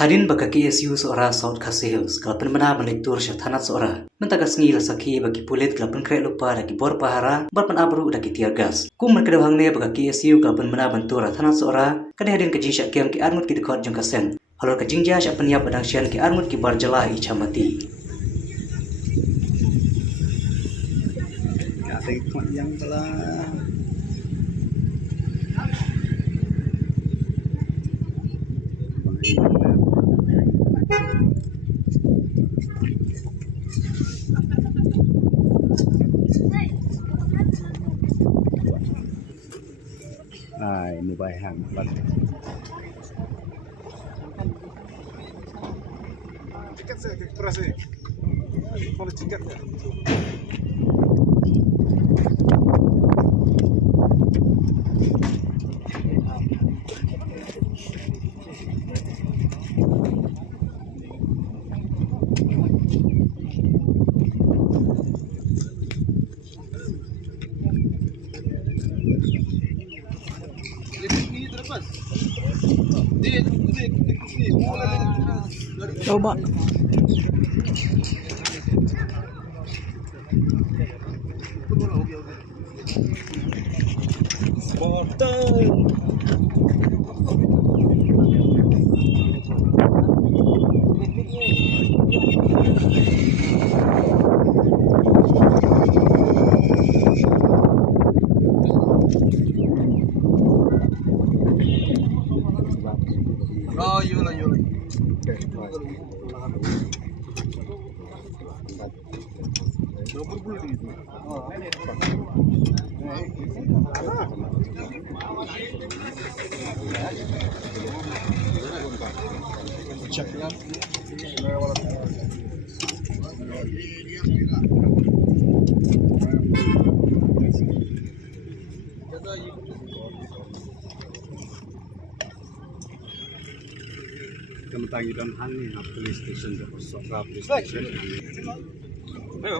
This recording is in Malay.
Hadin baka KSU seora South Khasi Hills kalapan mana melektur syathanat seora. Mentagas ngil sakhi bagi pulit kalapan krek lupa dagi bor pahara barpan abru dagi tiar gas. Kum merkedawang ne baka KSU kalapan mana bentur thanat seora kade hadin kajing syakiam ki armut ki dekot jeng kasen. Halor kajing jah syak peniap badangsian ki armut ki barjalah icamati. Kasih yang telah ini baik hang. Tiket saya keras ini. Kalau tiket ya. Coba. Oh, yola. Kementangi dan Hani police station the Sokra police station. Ayo.